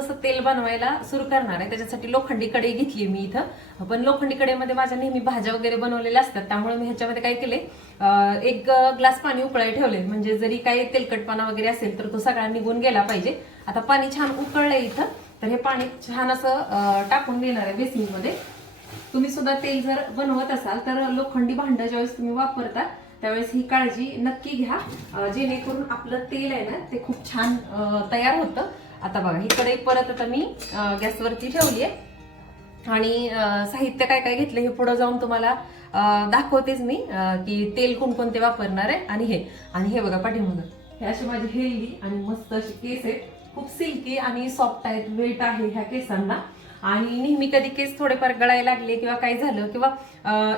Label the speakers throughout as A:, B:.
A: असं तेल बनवायला सुरू करणार आहे. त्याच्यासाठी लोखंडी कढई घेतली मी इथं. पण लोखंडी कढईमध्ये माझ्या नेहमी भाज्या वगैरे बनवलेल्या असतात. त्यामुळे मी ह्याच्यामध्ये काय केले एक ग्लास पाणी उकळायला ठेवले म्हणजे जरी काही तेलकटपणा वगैरे असेल तर तो सगळा निघून गेला पाहिजे. आता पाणी छान उकळलंय इथं तर हे पाणी छान असं टाकून देणार आहे बेसिनमध्ये. तुम्ही सुद्धा तेल जर बनवत असाल तर लोखंडी भांडं ज्यावेळेस तुम्ही वापरता त्यावेळेस ही काळजी नक्की घ्या. जेणेकरून आपलं तेल आहे ना ते खूप छान तयार होतं. आता बघा ही कढई परत आता मी गॅसवरती ठेवली आहे आणि साहित्य काय काय घेतलं हे पुढे जाऊन तुम्हाला दाखवतेच मी की तेल कोणकोणते वापरणार आहे आणि हे. आणि हे बघा पाठीमागं. हे अशी माझी हेल्दी आणि मस्त अशी केस आहेत. खूप सिल्की आणि सॉफ्ट आहेत वेट आहे ह्या केसांना. आणि नेहमी कधी केस थोडेफार गळायला लागले किंवा काय झालं किंवा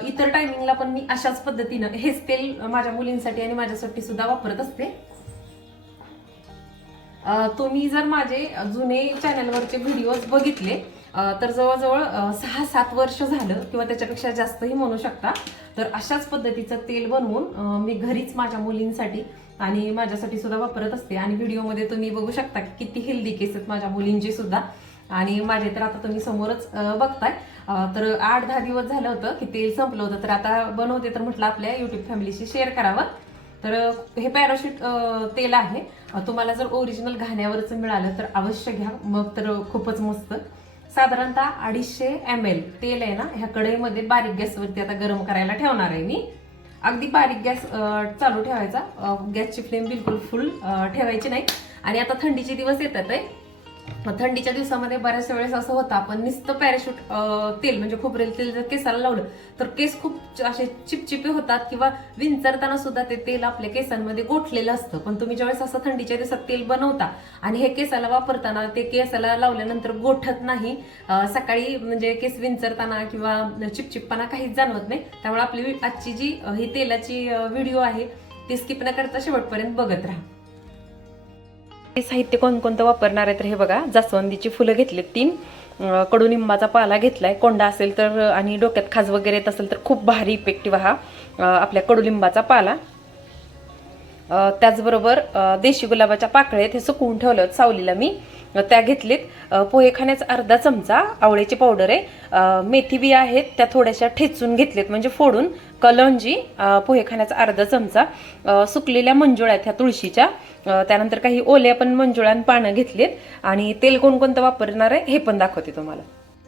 A: इतर टायमिंगला पण मी अशाच पद्धतीनं हेच तेल माझ्या मुलींसाठी आणि माझ्यासाठी सुद्धा वापरत असते. तुम्ही जर माझे जुने चॅनलवरचे व्हिडिओज बघितले तर जवळजवळ सहा सात वर्ष झालं किंवा त्याच्यापेक्षा जास्तही म्हणू शकता. तर अशाच पद्धतीचं तेल बनवून मी घरीच माझ्या मुलींसाठी आणि माझ्यासाठी सुद्धा वापरत असते. आणि व्हिडिओमध्ये तुम्ही बघू शकता की किती हेल्दी केस आहेत माझ्या मुलींचे सुद्धा. आणि माझे तर आता तुम्ही समोरच बघताय. तर आठ दहा दिवस झालं होतं की तेल संपलं होतं. तर आता बनवते तर म्हटलं आपल्या युट्यूब फॅमिलीशी शेअर करावं. तर हे पॅराशूट तेल आहे. तुम्हाला जर ओरिजिनल घाण्यावरच मिळालं तर अवश्य घ्या. मग तर खूपच मस्त. साधारणतः अडीचशे एम एल तेल आहे ना ह्या कढईमध्ये बारीक गॅसवरती आता गरम करायला ठेवणार आहे मी. अगदी बारीक गॅस चालू ठेवायचा. गॅसची फ्लेम बिलकुल फुल ठेवायची नाही. आणि आता थंडीचे दिवस येतात आहे. थंडीच्या दिवसामध्ये बऱ्याच वेळेस असं होतं आपण नुसतं पॅराशूट तेल म्हणजे खोबरेल तेल जर केसाला लावलं तर केस खूप असे चिपचिपे होतात किंवा विंचरताना सुद्धा ते तेल आपल्या केसांमध्ये गोठलेलं असतं. पण तुम्ही ज्यावेळेस असं थंडीच्या दिवसात तेल बनवता आणि हे केसाला वापरताना ते केसाला लावल्यानंतर गोठत नाही सकाळी म्हणजे केस विंचरताना किंवा चिपचिपपणा काहीच जाणवत नाही त्यामुळे आपली आजची जी ही तेलाची व्हिडिओ आहे ती स्किप न करता शेवटपर्यंत बघत राहा. साहित्य कोणकोणतं वापरणार आहे तर हे बघा. जास्वंदीची फुलं घेतली तीन. कडुनिंबाचा पाला घेतलाय. कोंडा असेल तर आणि डोक्यात खाज वगैरे येत असेल तर खूप भारी इफेक्टिव्ह हा आपल्या कडुलिंबाचा पाला. त्याचबरोबर देशी गुलाबाच्या पाकळ्यात आहेत. हे सुकवून ठेवलं सावलीला मी. त्या घेतलीत. पोहे खाण्याचा अर्धा चमचा आवळ्याची पावडर आहे. मेथी बिया आहेत. त्या थोड्याशा ठेचून घेतलेत. म्हणजे फोडून कलंजी पोहे खाण्याचा अर्धा चमचा सुकलेल्या मंजुळ्या ह्या तुळशीच्या त्यानंतर काही ओल्या पण मंजुळ्यान पानं घेतलीत आणि तेल कोणकोणतं वापरणार आहे हे पण दाखवते तुम्हाला.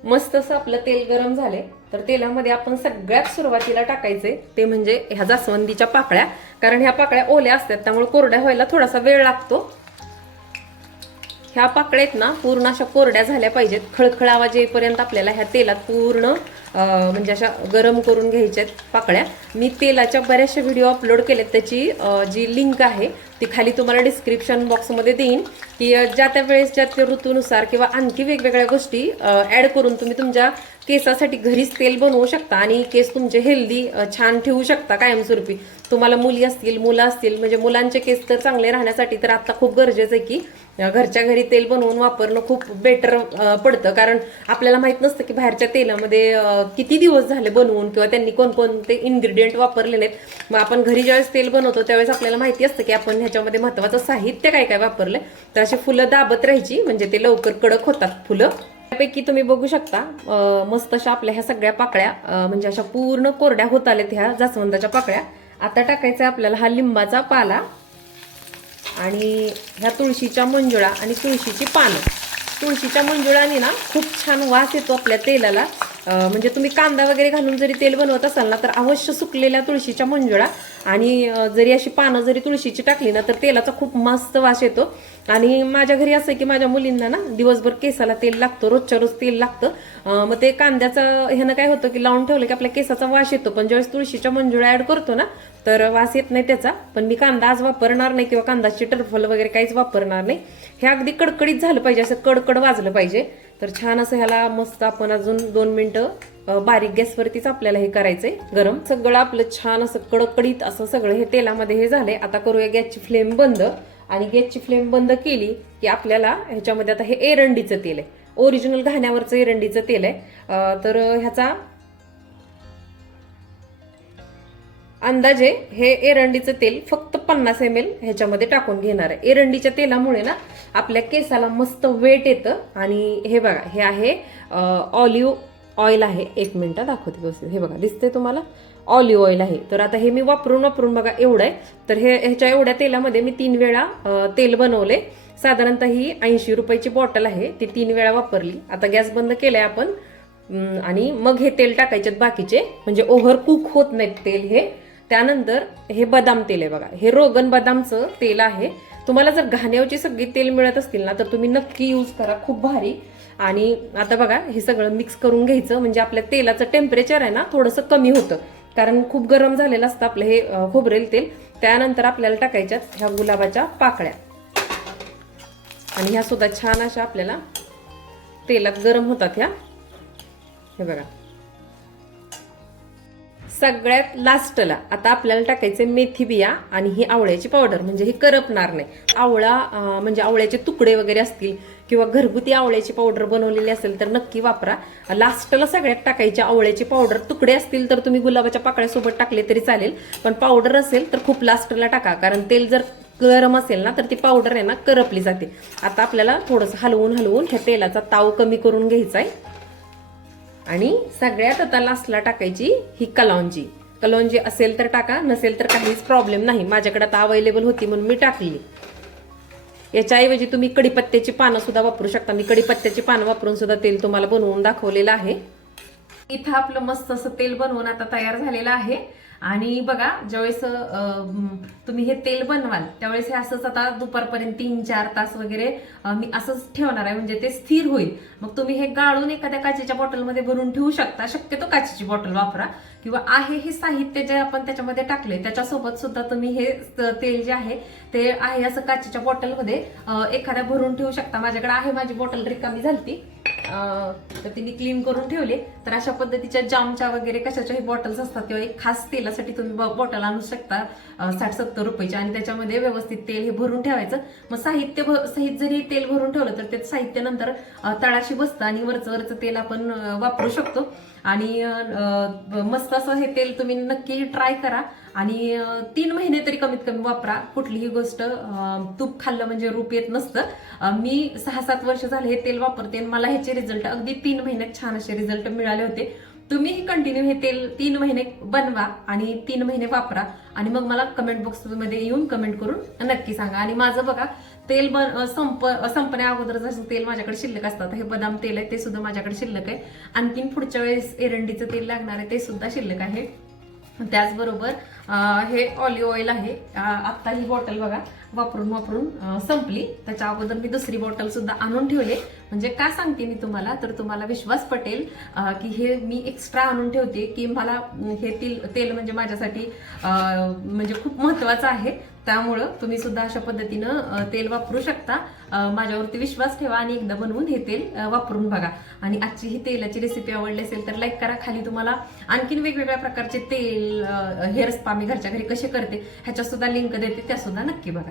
A: मस्त असं आपलं तेल गरम झाले तर तेलामध्ये आपण सगळ्यात सुरुवातीला टाकायचे ते म्हणजे ह्या जास्वंदीच्या पाकळ्या कारण ह्या पाकळ्या ओल्या असतात त्यामुळे कोरड्या व्हायला थोडासा वेळ लागतो. ह्या पाकळ्या आहेत ना पूर्ण अशा कोरड्या झाल्या पाहिजेत खळखळ आवाज येईपर्यंत आपल्याला ह्या तेलात पूर्ण म्हणजे अशा गरम करून घ्यायच्यात पाकळ्या. मी तेलाच्या बऱ्याचशा व्हिडिओ अपलोड केलेत त्याची जी लिंक आहे ती खाली तुम्हाला डिस्क्रिप्शन बॉक्समध्ये देईन. की ज्या त्या वेळेस ज्या त्या ऋतूनुसार किंवा आणखी वेगवेगळ्या गोष्टी ऍड करून तुम्ही तुमच्या केसासाठी घरीच तेल बनवू शकता आणि केस तुमचे हेल्दी छान ठेवू शकता कायमस्वरूपी. तुम्हाला मुली असतील मुलं असतील म्हणजे मुलांचे केस तर चांगले राहण्यासाठी तर आता खूप गरजेचं आहे की घरच्या घरी तेल बनवून वापरणं खूप बेटर पडतं. कारण आपल्याला माहीत नसतं की बाहेरच्या तेलामध्ये किती दिवस झाले बनवून किंवा त्यांनी कोणकोणते इन्ग्रेडियंट वापरले नाहीत. मग आपण घरी ज्यावेळेस तेल बनवतो त्यावेळेस आपल्याला माहिती असतं की आपण ह्याच्यामध्ये महत्वाचं साहित्य काय काय वापरलंय. तर अशी फुलं दाबत राहायची म्हणजे ते लवकर कडक होतात फुलं. त्यापैकी तुम्ही बघू शकता मस्त अशा आपल्या ह्या सगळ्या पाकळ्या म्हणजे अशा पूर्ण कोरड्या होत आल्यात ह्या जास्वंदाच्या पाकळ्या. आता टाकायचा आपल्याला हा लिंबाचा पाला आणि ह्या तुळशीच्या मंजुळा आणि तुळशीची पानं. तुळशीच्या मंजुळाने ना खूप छान वास येतो आपल्या तेलाला. म्हणजे तुम्ही कांदा वगैरे घालून जरी तेल बनवत असाल ना तर अवश्य सुकलेल्या तुळशीच्या मंजुळा आणि जरी अशी पानं जरी तुळशीची टाकली ना तर तेलाचा खूप मस्त वास येतो. आणि माझ्या घरी असं की माझ्या मुलींना ना दिवसभर केसाला तेल लागतं रोजच्या रोज तेल लागतं. मग ते कांद्याचं ह्यानं काय होतं की लावून ठेवलं की आपल्या केसाचा वास येतो पण ज्यावेळेस तुळशीच्या मंजुळा ऍड करतो ना तर वास येत नाही त्याचा. पण मी कांदा आज वापरणार नाही किंवा कांदाची टरफल वगैरे काहीच वापरणार नाही. हे अगदी कडकडीत झालं पाहिजे असं कडकड वाजलं पाहिजे. तर छान असं ह्याला मस्त आपण अजून दोन मिनिटं बारीक गॅसवरतीच आपल्याला हे करायचंय गरम. सगळं आपलं छान असं कडकडीत असं सगळं हे तेलामध्ये हे झालंय. आता करूया गॅसची फ्लेम बंद. आणि गॅसची फ्लेम बंद केली की आपल्याला ह्याच्यामध्ये आता हे एरंडीचं तेल आहे. ओरिजिनल घाण्यावरचं एरंडीचं तेल आहे. तर ह्याचा अंदाजे हे एरंडीचं तेल फक्त पन्नास एम एल ह्याच्यामध्ये टाकून घेणार आहे. एरंडीच्या तेलामुळे ना आपल्या केसाला मस्त वेट येतं. आणि हे बघा हे आहे ऑलिव्ह ऑइल आहे. एक मिनटं दाखवते व्यवस्थित. हे बघा दिसतंय तुम्हाला? ऑलिव्ह ऑइल आहे. तर आता हे मी वापरून वापरून बघा एवढं आहे. तर हे ह्याच्या एवढ्या तेलामध्ये मी तीन वेळा तेल बनवले साधारणतः ही ऐंशी रुपयाची बॉटल आहे. ती तीन वेळा वापरली. आता गॅस बंद केलाय आपण. आणि मग हे तेल टाकायचे बाकीचे. म्हणजे ओव्हर कुक होत नाहीत तेल हे. त्यानंतर हे बदाम तेल आहे बघा. हे रोगन बदामचं तेल आहे. तुम्हाला जर घाण्यावरची सगळी तेल मिळत असतील ना तर तुम्ही नक्की यूज करा. खूप भारी. आणि आता बघा हे सगळं मिक्स करून घ्यायचं. म्हणजे आपल्या तेलाचं टेम्परेचर आहे ना थोडंसं कमी होतं. कारण खूप गरम झालेलं असतं आपलं हे खोबरेल तेल. त्यानंतर आपल्याला टाकायच्या ह्या गुलाबाच्या पाकळ्या. आणि ह्या सुद्धा छान अशा आपल्याला तेलात गरम होतात ह्या. हे बघा. सगळ्यात लास्टला. आता आपल्याला टाकायचे मेथी बिया आणि ही आवळ्याची पावडर म्हणजे ही करपणार नाही. आवळा म्हणजे आवळ्याचे तुकडे वगैरे असतील किंवा घरगुती आवळ्याची पावडर बनवलेली असेल तर नक्की वापरा. लास्टला सगळ्यात टाकायची आवळ्याची पावडर तुकडे असतील तर तुम्ही गुलाबाच्या पाकळ्यासोबत टाकले तरी चालेल पण पावडर असेल तर खूप लास्टला टाका कारण तेल जर गरम असेल ना तर ती पावडर आहे ना करपली जाते. आता आपल्याला थोडंसं हलवून हलवून ह्या तेलाचा ताव कमी करून घ्यायचा आहे आणि सगळ्यात आता लास्टला टाकायची ही कलौंजी. कलौंजी असेल तर टाका नसेल तर काहीच प्रॉब्लेम नाही. माझ्याकडे आता अवेलेबल होती म्हणून मी टाकली. याच्याऐवजी तुम्ही कडीपत्त्याची पानं सुद्धा वापरू शकता. मी कडीपत्त्याची पानं वापरून सुद्धा तेल तुम्हाला बनवून दाखवलेलं आहे. इथं आपलं मस्त असं तेल बनवून आता तयार झालेलं आहे. आणि बघा ज्यावेळेस तुम्ही हे तेल बनवाल त्यावेळेस हे असंच आता दुपारपर्यंत तीन चार तास वगैरे मी असंच ठेवणार आहे म्हणजे ते स्थिर होईल. मग तुम्ही हे गाळून एखाद्या काचेच्या बॉटलमध्ये भरून ठेवू शकता. शक्यतो काचेची बॉटल वापरा. किंवा आहे हे साहित्य जे आपण त्याच्यामध्ये टाकले त्याच्यासोबत सुद्धा तुम्ही हे तेल जे आहे ते आहे असं काचेच्या बॉटलमध्ये एखाद्या भरून ठेवू शकता. माझ्याकडे आहे माझी बॉटल रिकामी झाली ती तर ती मी क्लीन करून ठेवले. तर अशा पद्धतीच्या जामच्या वगैरे कशाच्याही बॉटल्स असतात किंवा एक खास तेलासाठी तुम्ही बॉटल आणू शकता साठ सत्तर रुपयाची आणि त्याच्यामध्ये व्यवस्थित तेल हे भरून ठेवायचं. मग साहित्य सहित जरी तेल भरून ठेवलं तर ते साहित्य नंतर तळाशी बसतं आणि वरचं वरचं तेल आपण वापरू शकतो. आणि मस्त असं हे तेल तुम्ही नक्की ट्राय करा. आणि तीन महिने तरी कमीत कमी वापरा. कुठलीही गोष्ट तूप खाल्लं म्हणजे रूप येत नसतं. मी सहा सात वर्ष झाले हे तेल वापरते आणि मला ह्याचे रिझल्ट अगदी तीन महिन्यात छान असे रिझल्ट मिळाले होते. तुम्हीही कंटिन्यू हे तेल तीन महिने बनवा आणि तीन महिने वापरा आणि मग मला कमेंट बॉक्समध्ये येऊन कमेंट करून नक्की सांगा. आणि माझं बघा तेल बन संप संपण्या अगोदर जसं तेल माझ्याकडे शिल्लक असतात. हे बदाम तेल आहे ते सुद्धा माझ्याकडे शिल्लक आहे. आणखीन पुढच्या वेळेस एरंडीचं तेल लागणार आहे ते सुद्धा शिल्लक आहे. त्याचबरोबर हे ऑलिव्ह ऑइल आहे. आत्ता ही बॉटल बघा वापरून वापरून संपली. त्याच्या अगोदर मी दुसरी बॉटल सुद्धा आणून ठेवले. म्हणजे का सांगते मी तुम्हाला? तर तुम्हाला विश्वास पटेल की हे मी एक्स्ट्रा आणून ठेवते की मला हे तेल तेल म्हणजे माझ्यासाठी म्हणजे खूप महत्वाचं आहे. त्यामुळं तुम्ही सुद्धा अशा पद्धतीनं तेल वापरू शकता. माझ्यावरती विश्वास ठेवा आणि एकदा बनवून हे तेल वापरून बघा. आणि आजची ही तेलाची रेसिपी आवडली असेल तर लाईक करा खाली तुम्हाला. आणखीन वेगवेगळ्या प्रकारचे तेल हेअर स्पा मी घरच्या घरी कसे करते ह्याच्या सुद्धा लिंक देते त्या सुद्धा नक्की बघा.